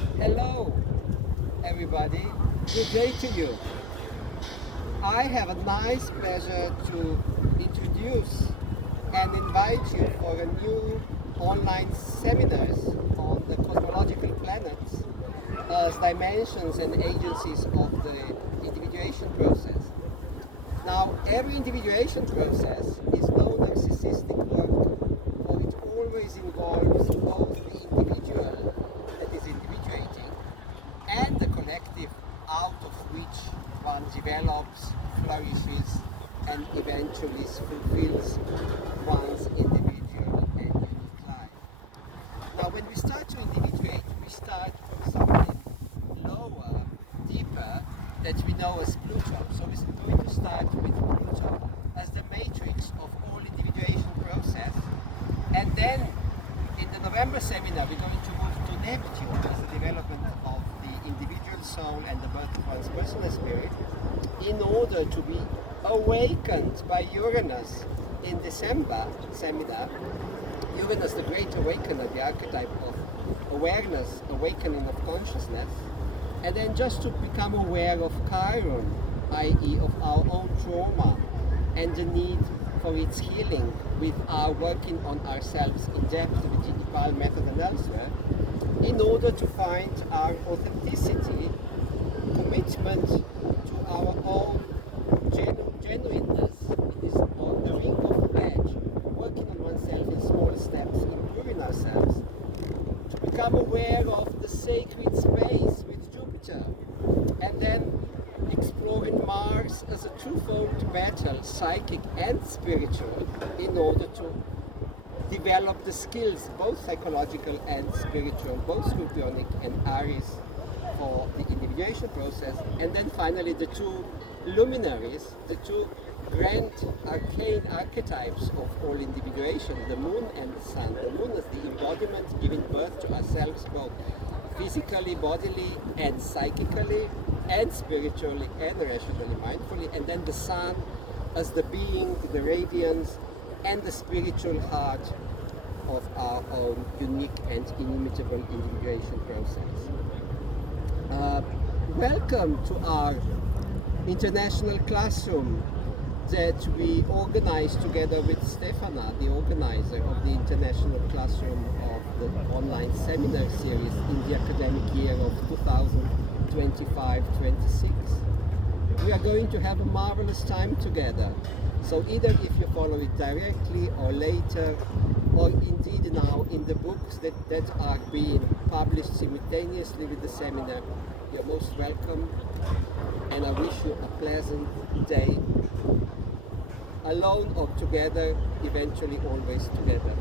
Hello, everybody. Good day to you. I have a nice pleasure to introduce and invite you for a new online seminars on the cosmological planets as dimensions and agencies of the individuation process. Now, every individuation process is no narcissistic work, for it always involves both the individual that is individuating and the collective out of which one develops, flourishes, and eventually fulfills one's individual and unique life. Now, when we start to individuate, we start from something lower, deeper, that we know as PLUTO. So we're going to start with PLUTO as the matrix of all individuation process, and then in the November seminar we're going to move to Neptune as the development of the individual soul and the birth of one's personal spirit, in order to be awakened by Uranus in December seminar. Uranus, the great awakener, the archetype of awareness, awakening of consciousness, and then just to become aware of CHIRON, i.e. of our own trauma and the need for its healing with our working on ourselves in depth with the IPAL method and elsewhere, in order to find our authenticity, commitment to our own genuineness in this the ring of pledge, working on oneself in small steps, improving ourselves, to become aware of the sacred space with Jupiter, and then exploring Mars as a twofold battle, psychic and spiritual, in order to develop the skills, both psychological and spiritual, both Scorpionic and Aries, for the individuation process. And then finally the two luminaries, the two grand arcane archetypes of all individuation, the moon and the sun. The moon is the embodiment, giving birth to ourselves both physically, bodily, and psychically, and spiritually, and rationally, mindfully. And then the sun as the being, the radiance, and the spiritual heart of our own unique and inimitable individuation process. Welcome to our international classroom that we organized together with Stefana, the organizer of the international classroom of the online seminar series in the academic year of 2025-26. We are going to have a marvelous time together. So either if you follow it directly or later, or indeed now in the books that are being published simultaneously with the seminar, you're most welcome, and I wish you a pleasant day, alone or together, eventually always together.